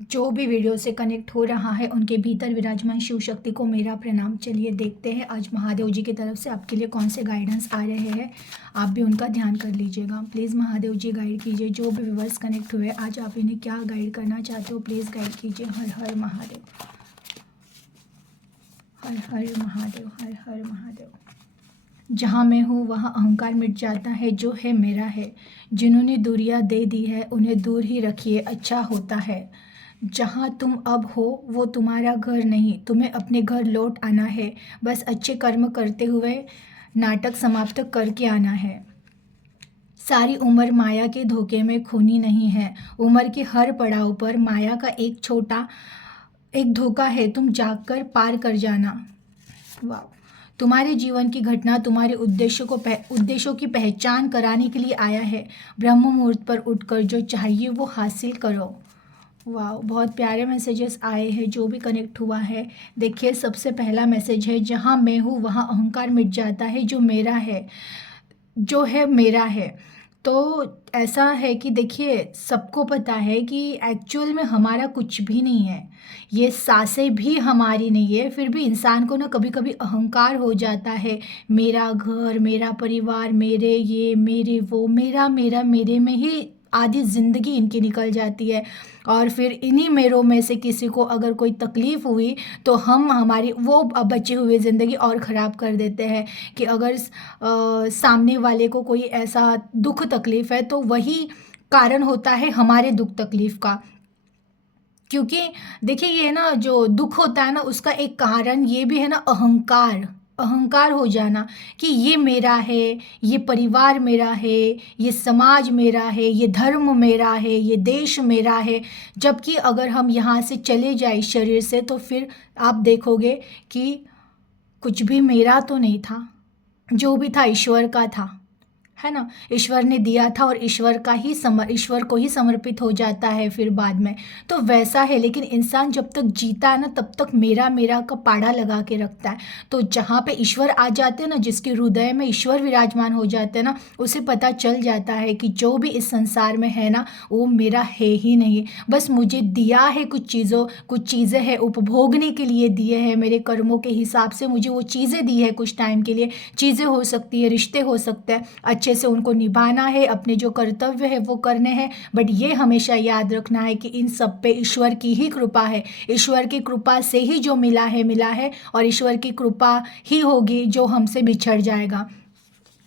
जो भी वीडियो से कनेक्ट हो रहा है उनके भीतर विराजमान शिव शक्ति को मेरा प्रणाम। चलिए देखते हैं आज महादेव जी की तरफ से आपके लिए कौन से गाइडेंस आ रहे हैं। आप भी उनका ध्यान कर लीजिएगा। प्लीज़ महादेव जी गाइड कीजिए। जो भी व्यूअर्स कनेक्ट हुए आज आप इन्हें क्या गाइड करना चाहते हो प्लीज़ गाइड कीजिए। हर हर महादेव, हर हर महादेव, हर हर महादेव। जहाँ मैं हूँ वहाँ अहंकार मिट जाता है, जो है मेरा है। जिन्होंने दूरियाँ दे दी है उन्हें दूर ही रखिए, अच्छा होता है। जहाँ तुम अब हो वो तुम्हारा घर नहीं, तुम्हें अपने घर लौट आना है। बस अच्छे कर्म करते हुए नाटक समाप्त करके आना है। सारी उम्र माया के धोखे में खूनी नहीं है। उम्र के हर पड़ाव पर माया का एक धोखा है, तुम जागकर पार कर जाना। वाह। तुम्हारे जीवन की घटना तुम्हारे उद्देश्यों की पहचान कराने के लिए आया है। ब्रह्म मुहूर्त पर उठकर जो चाहिए वो हासिल करो। वाह, बहुत प्यारे मैसेजेस आए हैं जो भी कनेक्ट हुआ है। देखिए सबसे पहला मैसेज है, जहाँ मैं हूँ वहाँ अहंकार मिट जाता है, जो मेरा है, जो है मेरा है। तो ऐसा है कि देखिए सबको पता है कि एक्चुअल में हमारा कुछ भी नहीं है। ये सांसें भी हमारी नहीं है, फिर भी इंसान को ना कभी कभी अहंकार हो जाता है। मेरा घर, मेरा परिवार, मेरे ये, मेरे वो, मेरा मेरा मेरे में ही आधी ज़िंदगी इनकी निकल जाती है। और फिर इन्हीं मेरों में से किसी को अगर कोई तकलीफ़ हुई तो हम हमारी वो बची हुई ज़िंदगी और ख़राब कर देते हैं। कि अगर सामने वाले को कोई ऐसा दुख तकलीफ़ है तो वही कारण होता है हमारे दुख तकलीफ़ का। क्योंकि देखिए ये ना जो दुख होता है ना उसका एक कारण ये भी है ना, अहंकार। अहंकार हो जाना कि ये मेरा है, ये परिवार मेरा है, ये समाज मेरा है, ये धर्म मेरा है, ये देश मेरा है। जबकि अगर हम यहाँ से चले जाए शरीर से तो फिर आप देखोगे कि कुछ भी मेरा तो नहीं था, जो भी था ईश्वर का था, है ना। ईश्वर ने दिया था और ईश्वर को ही समर्पित हो जाता है फिर बाद में। तो वैसा है, लेकिन इंसान जब तक जीता है ना तब तक मेरा मेरा का पाड़ा लगा के रखता है। तो जहाँ पे ईश्वर आ जाते हैं ना, जिसके हृदय में ईश्वर विराजमान हो जाते हैं ना, उसे पता चल जाता है कि जो भी इस संसार में है ना वो मेरा है ही नहीं। बस मुझे दिया है कुछ चीज़ें हैं उपभोगने के लिए दिए हैं, मेरे कर्मों के हिसाब से मुझे वो चीज़ें दी है कुछ टाइम के लिए। चीज़ें हो सकती है, रिश्ते हो सकते हैं, अच्छे से उनको निभाना है, अपने जो कर्तव्य है वो करने हैं। बट ये हमेशा याद रखना है कि इन सब पे ईश्वर की ही कृपा है। ईश्वर की कृपा से ही जो मिला है और ईश्वर की कृपा ही होगी जो हमसे बिछड़ जाएगा।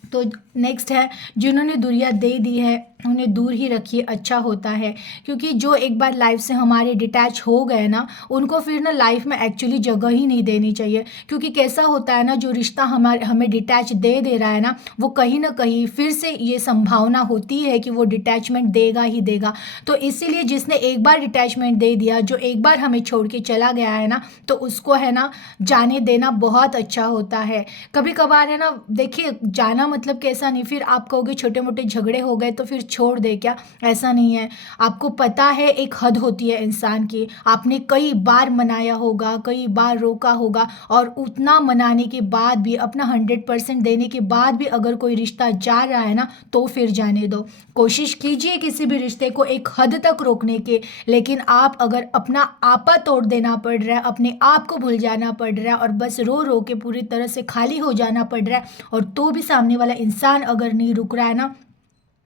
तो नेक्स्ट है, जिन्होंने दूरियां दे दी है उन्हें दूर ही रखिए, अच्छा होता है। क्योंकि जो एक बार लाइफ से हमारे डिटैच हो गए ना उनको फिर ना लाइफ में एक्चुअली जगह ही नहीं देनी चाहिए। क्योंकि कैसा होता है ना, जो रिश्ता हमें डिटैच दे रहा है ना वो कहीं ना कहीं फिर से ये संभावना होती है कि वो डिटैचमेंट देगा ही देगा। तो इसीलिए जिसने एक बार डिटैचमेंट दे दिया, जो एक बार हमें छोड़ के चला गया है ना, तो उसको है ना जाने देना बहुत अच्छा होता है। कभी कभार है ना, देखिए जाना मतलब कैसा नहीं, फिर आप कहोगे छोटे मोटे झगड़े हो गए तो फिर छोड़ दे क्या, ऐसा नहीं है। आपको पता है एक हद होती है इंसान की, आपने कई बार मनाया होगा, कई बार रोका होगा, और उतना मनाने के बाद भी, अपना 100% देने के बाद भी अगर कोई रिश्ता जा रहा है ना तो फिर जाने दो। कोशिश कीजिए किसी भी रिश्ते को एक हद तक रोकने के, लेकिन आप अगर अपना आपा तोड़ देना पड़ रहा है, अपने आप को भूल जाना पड़ रहा है और बस रो रो के पूरी तरह से खाली हो जाना पड़ रहा है, और तो भी सामने वाला इंसान अगर नहीं रुक रहा है ना,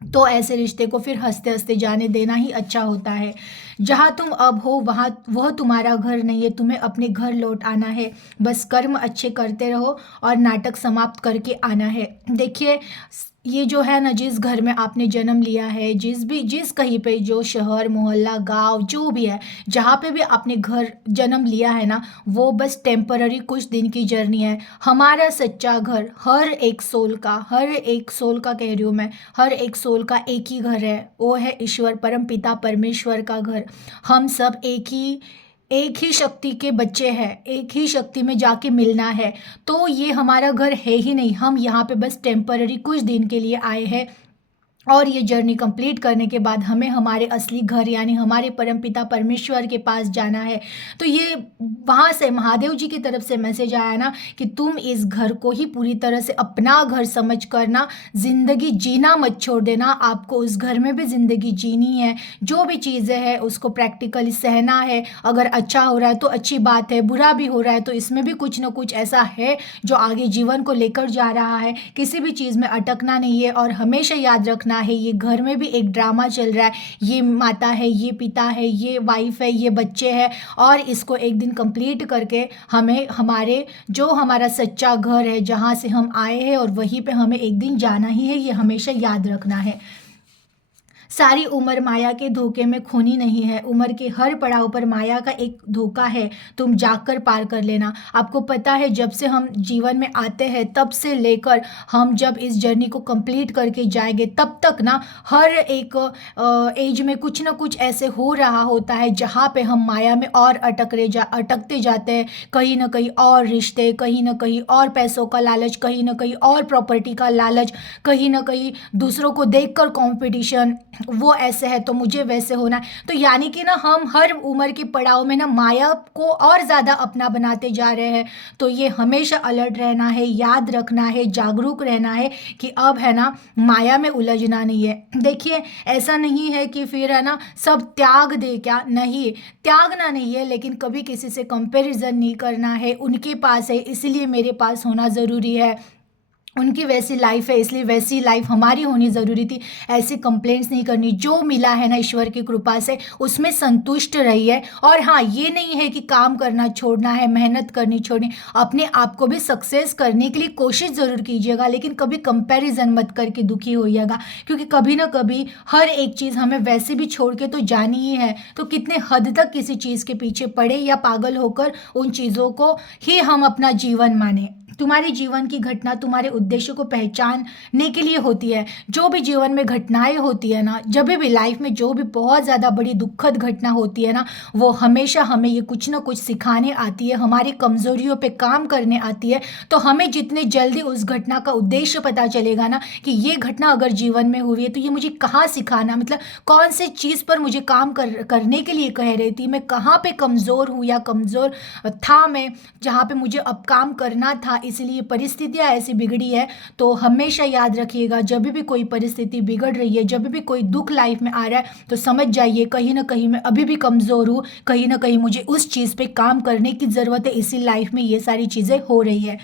तो ऐसे रिश्ते को फिर हंसते हंसते जाने देना ही अच्छा होता है। जहाँ तुम अब हो वहाँ वह तुम्हारा घर नहीं है, तुम्हें अपने घर लौट आना है। बस कर्म अच्छे करते रहो और नाटक समाप्त करके आना है। देखिए ये जो है ना, जिस घर में आपने जन्म लिया है, जिस कहीं पे, जो शहर मोहल्ला गांव जो भी है, जहाँ पे भी आपने घर जन्म लिया है ना, वो बस टेम्पररी कुछ दिन की जर्नी है। हमारा सच्चा घर हर एक सोल का कह रही हूँ मैं, हर एक सोल का एक ही घर है, वो है ईश्वर परम पिता परमेश्वर का घर। हम सब एक ही शक्ति के बच्चे हैं, एक ही शक्ति में जाके मिलना है। तो ये हमारा घर है ही नहीं, हम यहाँ पे बस टेम्पररी कुछ दिन के लिए आए हैं। और ये जर्नी कंप्लीट करने के बाद हमें हमारे असली घर यानी हमारे परमपिता परमेश्वर के पास जाना है। तो ये वहाँ से महादेव जी की तरफ से मैसेज आया ना कि तुम इस घर को ही पूरी तरह से अपना घर समझ कर ना ज़िंदगी जीना मत छोड़ देना। आपको उस घर में भी ज़िंदगी जीनी है। जो भी चीज़ें हैं उसको प्रैक्टिकली सहना है। अगर अच्छा हो रहा है तो अच्छी बात है, बुरा भी हो रहा है तो इसमें भी कुछ ना कुछ ऐसा है जो आगे जीवन को लेकर जा रहा है। किसी भी चीज़ में अटकना नहीं है और हमेशा याद रखना है ये घर में भी एक ड्रामा चल रहा है। ये माता है, ये पिता है, ये वाइफ है, ये बच्चे हैं और इसको एक दिन कंप्लीट करके हमें हमारे जो हमारा सच्चा घर है जहाँ से हम आए हैं और वहीं पे हमें एक दिन जाना ही है, ये हमेशा याद रखना है। सारी उम्र माया के धोखे में खोनी नहीं है। उम्र के हर पड़ाव पर माया का एक धोखा है, तुम जाकर पार कर लेना। आपको पता है जब से हम जीवन में आते हैं तब से लेकर हम जब इस जर्नी को कंप्लीट करके जाएंगे तब तक ना हर एक एज में कुछ ना कुछ ऐसे हो रहा होता है जहाँ पे हम माया में और अटकते जाते हैं। कहीं ना कहीं और रिश्ते, कहीं ना कहीं और पैसों का लालच, कहीं ना कहीं और प्रॉपर्टी का लालच, कहीं ना कहीं दूसरों को देखकर कंपटीशन, वो ऐसे है तो मुझे वैसे होना है। तो यानी कि ना हम हर उम्र के पड़ाव में ना माया को और ज़्यादा अपना बनाते जा रहे हैं। तो ये हमेशा अलर्ट रहना है, याद रखना है, जागरूक रहना है कि अब है ना माया में उलझना नहीं है। देखिए ऐसा नहीं है कि फिर है ना सब त्याग दे, क्या नहीं, त्यागना नहीं है, लेकिन कभी किसी से कंपैरिजन नहीं करना है। उनके पास है इसलिए मेरे पास होना ज़रूरी है, उनकी वैसी लाइफ है इसलिए वैसी लाइफ हमारी होनी ज़रूरी थी। ऐसी कंप्लेंट्स नहीं करनी। जो मिला है ना ईश्वर की कृपा से उसमें संतुष्ट रहिए। और हाँ, ये नहीं है कि काम करना छोड़ना है, मेहनत करनी छोड़नी, अपने आप को भी सक्सेस करने के लिए कोशिश ज़रूर कीजिएगा, लेकिन कभी कंपैरिजन मत करके दुखी होइएगा, क्योंकि कभी ना कभी हर एक चीज़ हमें वैसे भी छोड़ के तो जानी ही है। तो कितने हद तक किसी चीज़ के पीछे पड़े या पागल होकर उन चीज़ों को ही हम अपना जीवन माने। तुम्हारे जीवन की घटना तुम्हारे उद्देश्य को पहचानने के लिए होती है। जो भी जीवन में घटनाएं होती है ना, जब भी लाइफ में जो भी बहुत ज़्यादा बड़ी दुखद घटना होती है ना, वो हमेशा हमें ये कुछ ना कुछ सिखाने आती है, हमारी कमज़ोरियों पे काम करने आती है। तो हमें जितने जल्दी उस घटना का उद्देश्य पता चलेगा ना कि ये घटना अगर जीवन में हुई है तो ये मुझे कहाँ सिखाना, मतलब कौन से चीज़ पर मुझे काम करने के लिए कह रही थी, मैं कहाँ पे कमज़ोर हूँ या कमज़ोर था मैं, जहाँ पे मुझे अब काम करना था, इसलिए परिस्थितियाँ ऐसी बिगड़ी है। तो हमेशा याद रखिएगा जब भी कोई परिस्थिति बिगड़ रही है, जब भी कोई दुख लाइफ में आ रहा है, तो समझ जाइए कहीं ना कहीं मैं अभी भी कमज़ोर हूँ, कहीं ना कहीं मुझे उस चीज़ पे काम करने की ज़रूरत है, इसी लाइफ में ये सारी चीज़ें हो रही है।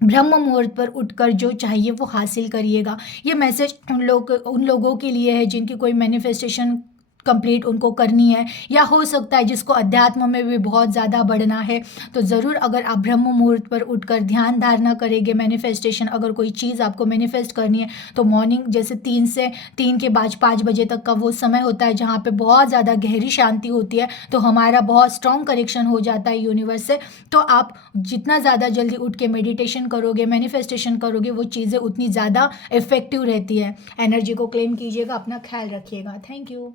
ब्रह्म मुहूर्त पर उठकर जो चाहिए वो हासिल करिएगा। ये मैसेज उन लोगों के लिए है जिनकी कोई मैनिफेस्टेशन कंप्लीट उनको करनी है, या हो सकता है जिसको अध्यात्म में भी बहुत ज़्यादा बढ़ना है। तो ज़रूर अगर आप ब्रह्म मुहूर्त पर उठकर ध्यान धारणा करेंगे, मैनिफेस्टेशन अगर कोई चीज़ आपको मैनिफेस्ट करनी है तो मॉर्निंग जैसे 3 के बाद 5 बजे तक का वो समय होता है जहाँ पे बहुत ज़्यादा गहरी शांति होती है, तो हमारा बहुत स्ट्रॉन्ग कनेक्शन हो जाता है यूनिवर्स से। तो आप जितना ज़्यादा जल्दी उठ के मेडिटेशन करोगे, मैनिफेस्टेशन करोगे, वो चीज़ें उतनी ज़्यादा इफेक्टिव रहती है। एनर्जी को क्लेम कीजिएगा, अपना ख्याल रखिएगा। Thank you.